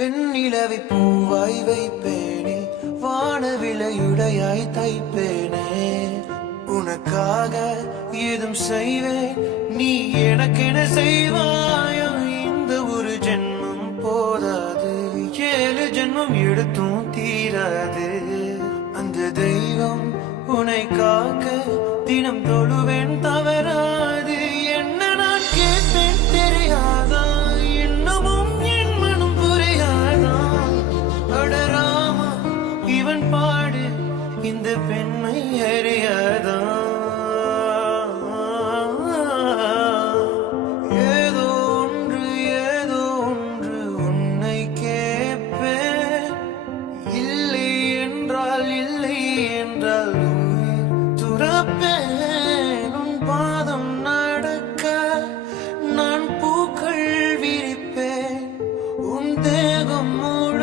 வெண்ணிலவை பூவாய் வைப்பேனே, வானவிலையுடையாய் தைப்பேனே. உனக்காக ஏதும் செய்வேன், நீ எனக்கென செய்வாயா? இந்த ஒரு ஜென்மம் போதாது, 7 ஜென்மம் எடுத்தும் தீராது. அந்த தெய்வம் உன்னை காக்க தினம் தொழுவேன் தவறாது. என்ன நான் கேட்பேன் தெரியாதா? இன்னமும் என் மனம் புரியாதா? அடராமா இவன் பாடு இந்த பெண்மை அறியாதா? ஏதோ ஒன்று உன்னை கேட்பேன். இல்லை என்றால் உயிர் துறப்பேன். உன் பாதம் நடக்க நான் பூக்கள் விரிப்பேன். உன் தேகம் மூட